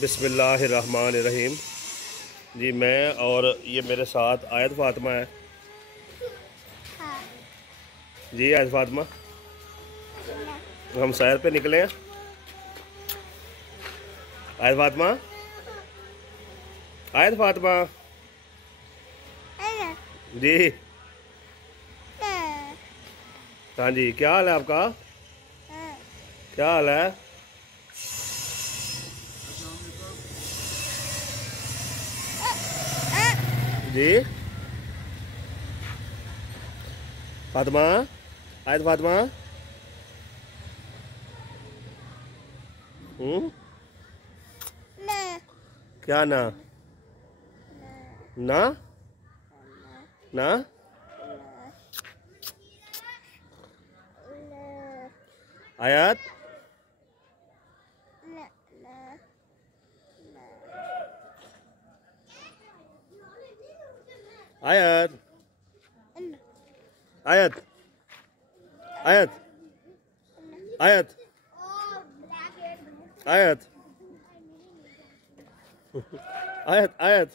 बिस्मिल्लाहिर्रहमानिर्रहीम। जी मैं और ये मेरे साथ आयत फातिमा है। हाँ। जी आयत फातिमा, हम सैर पे निकले हैं। आयत फातिमा, आयत फातिमा जी। हाँ जी, क्या हाल है आपका? क्या हाल है? जी फातिमा, आयत फातिमा। क्या ना? ना ना आयत, आयत, आयत, आयत, आयत, आयत, आयत, आयत।